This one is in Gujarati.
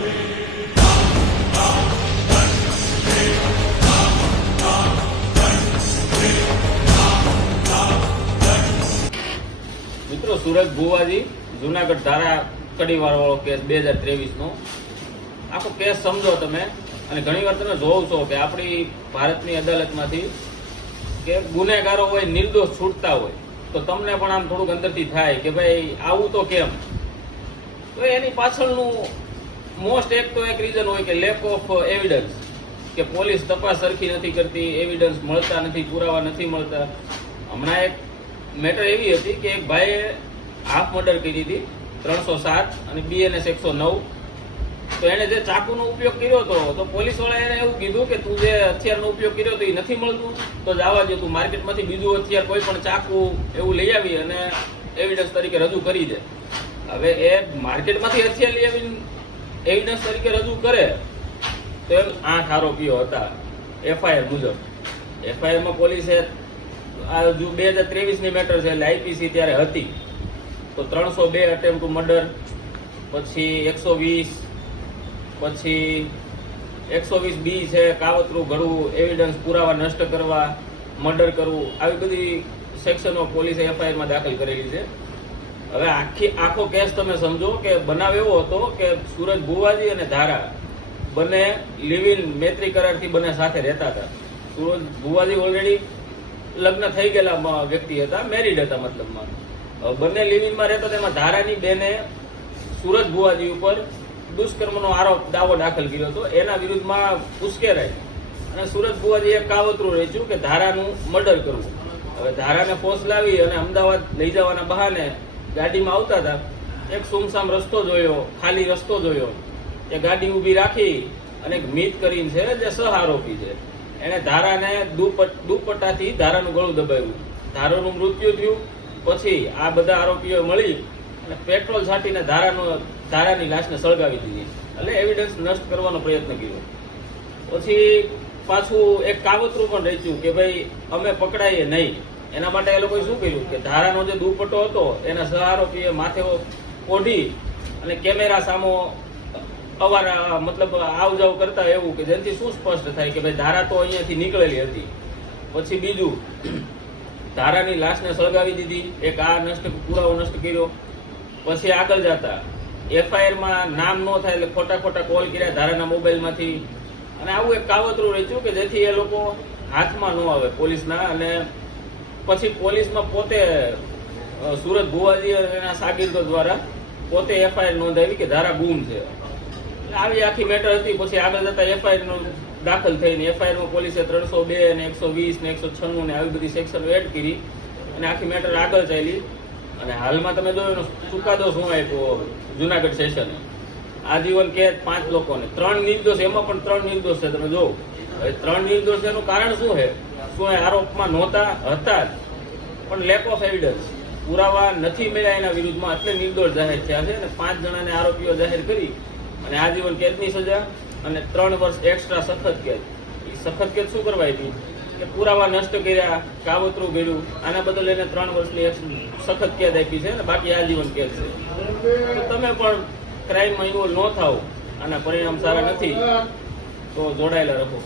મિત્રો, સુરજ ભુવાજી જુનાગઢ ધારા કડીવાળો કેસ 2023 નો આખો કેસ સમજો તમે. અને ઘણી વાર તમે જોવો છો કે આપણી ભારતની અદાલતમાંથી કે ગુનેગારો હોય નિર્દોષ છૂટતા હોય તો તમને પણ આમ થોડુંક અંદરથી થાય કે ભાઈ આવું તો કેમ. તો એની પાછળનું મોસ્ટ એક રીઝન હોય કે લેક ઓફ એવિડન્સ, કે પોલીસ તપાસ સરખી નથી કરતી, એવિડન્સ મળતા નથી, પુરાવા નથી મળતા. હમણાં એક મેટર એવી હતી કે એક ભાઈએ હાફ મર્ડર કરી હતી 307 અને BNS 109. તો એને જે ચાકુનો ઉપયોગ કર્યો હતો તો પોલીસ વાળા એને એવું કીધું કે તું જે હથિયારનો ઉપયોગ કર્યો હતો એ નથી મળતું તો જવા દે, તું માર્કેટમાંથી બીજું હથિયાર કોઈ પણ ચાકુ એવું લઈ આવી અને એવિડન્સ તરીકે રજૂ કરી દે. હવે એ માર્કેટમાંથી હથિયાર લઈ આવીને એવિડન્સ તરીકે રજૂ કરે તો એમ 8 આરોપીઓ હતા FIR મુજબ. FIRમાં પોલીસે આ 2023 ની મેટર છે એટલે IPC ત્યારે હતી તો 302 અટેમ્પ ટુ મર્ડર, પછી 120, પછી 120B છે કાવતરું ઘડવું, એવિડન્સ પુરાવા નષ્ટ કરવા, મર્ડર કરવું, આવી બધી સેક્શનો પોલીસે FIRમાં દાખલ કરેલી છે. હવે આખો કેસ તમે સમજો કે બનાવ એવો હતો કે સુરજ ભુવાજી અને ધારા બંને લિવ ઇન મૈત્રી કરારથી બંને સાથે રહેતા હતા. સુરજ ભુવાજી ઓલરેડી લગ્ન થઈ ગયેલા વ્યક્તિ હતા, મેરિડ હતા મતલબમાં. બંને લિવ ઇનમાં રહેતા, તેમાં ધારાની બેને સુરજ ભુવાજી ઉપર દુષ્કર્મનો દાવો દાખલ કર્યો હતો. એના વિરુદ્ધમાં ઉશ્કેરાય અને સુરજ ભુવાજી એક કાવતરું રચ્યું કે ધારાનું મર્ડર કરવું. હવે ધારાને ફોર્સ લાવી અને અમદાવાદ લઈ જવાના બહાને ગાડીમાં આવતા હતા. એક સુમસામ રસ્તો જોયો, ખાલી રસ્તો જોયો, એ ગાડી ઊભી રાખી અને એક મિત કરીને છે જે સહ આરોપી છે, એને ધારાને દુપટ્ટાથી ધારાનું ગળું દબાવ્યું. ધારાનું મૃત્યુ થયું. પછી આ બધા આરોપીઓ મળી અને પેટ્રોલ છાંટીને ધારાની લાશને સળગાવી દીધી, એટલે એવિડન્સ નષ્ટ કરવાનો પ્રયત્ન કર્યો. પછી પાછું એક કાવતરું પણ રચ્યું કે ભાઈ અમે પકડાઈએ નહીં. એના માટે એ લોકોએ શું કર્યું કે ધારાનો જે દુપટ્ટો હતો એના સહ આરોપીએ માથે ઓઢી અને કેમેરા સામો અવારા મતલબ આવ જાવ કરતા એવું કે જેનાથી શું સ્પષ્ટ થાય કે ભાઈ ધારા તો અહીંયાથી નીકળેલી હતી. પછી બીજું, ધારાની લાશને સળગાવી દીધી, એક આ પુરાવો નષ્ટ કર્યો. પછી આગળ જતા FIRમાં નામ ન થાય એટલે ખોટા કોલ કર્યા ધારાના મોબાઈલમાંથી, અને આવું એક કાવતરું રચ્યું કે જેથી એ લોકો હાથમાં ન આવે પોલીસના. અને પછી પોલીસમાં પોતે સુરજ ભુવાજી અને એના શાગીર્દો દ્વારા પોતે FIR નોંધાવી કે ધારા ગુમ છે. આવી આખી મેટર હતી. પછી આગળ જતા FIR દાખલ થઈને FIRમાં પોલીસે 302 અને 120 ને 196 ને આવી બધી સેક્શન એડ કરી અને આખી મેટર આગળ ચાલી. અને હાલમાં તમે જોયો ચુકાદો શું આપ્યો જુનાગઢ સેશને, આજીવન કેદ 5 લોકોને, 3 નિર્દોષ, એમાં પણ 3 નિર્દોષ છે. તમે જોવો હવે 3 નિર્દોષ એનું કારણ શું છે? શું એ આરોપમાં નહોતા, હતા પણ લેક ઓફ એવિડન્સ, પુરાવા નથી મળ્યા એના વિરુદ્ધમાં, એટલે નિર્દોષ જાહેર થયા છે. અને 5 જણાને આરોપીઓ જાહેર કરી અને આજીવન કેદની સજા અને 3 વર્ષ એક્સ્ટ્રા સખત કેદ. એ સખત કેદ શું કરવા આપી કે પુરાવા નષ્ટ કર્યા, કાવતરું કર્યું, આના બદલ એને 3 વર્ષની સખત કેદ આપી છે અને બાકી આજીવન કેદ છે. તમે પણ ક્રાઇમમાં ઇન્વોલ્વ ન થાવ, આના પરિણામ સારા નથી તો જોડાયેલા રહો.